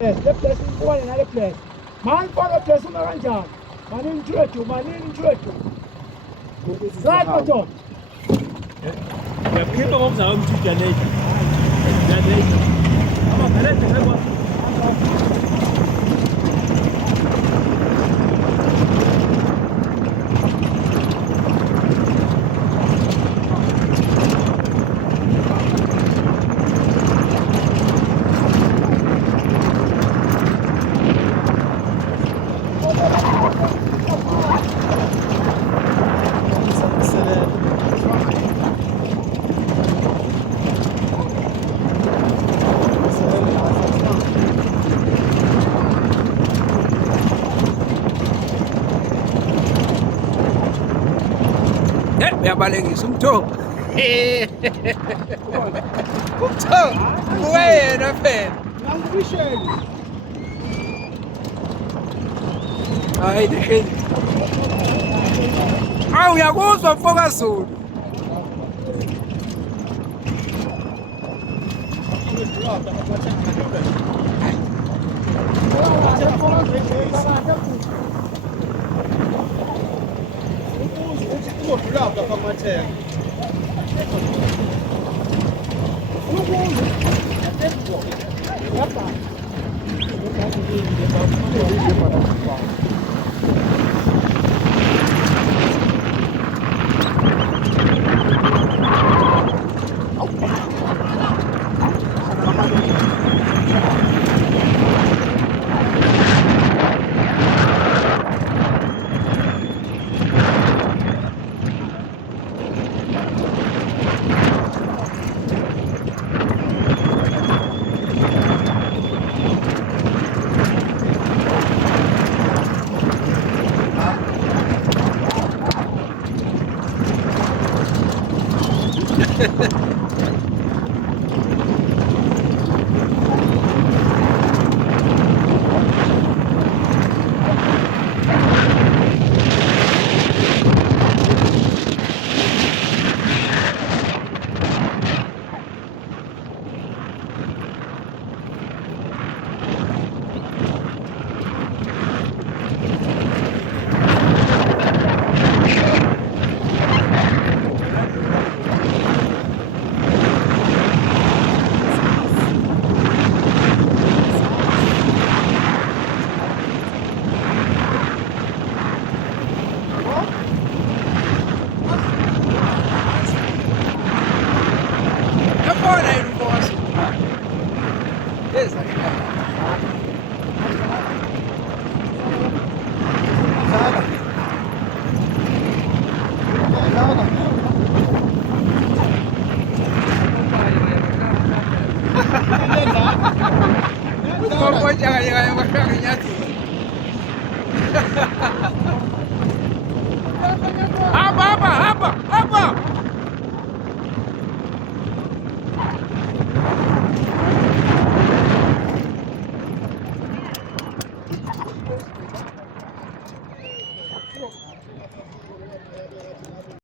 le place kuone na le place man for le place una kanjani manini mthulethu right madoda yakhipha ngokuzama umthija leyo yadeja amabhelede ngekwa uyabalekisa umthombo umthombo uwena phela hayi lisheni awu uyakuzwa mfoka Zulu uzodlula kamathenga jangan masyarakat nyati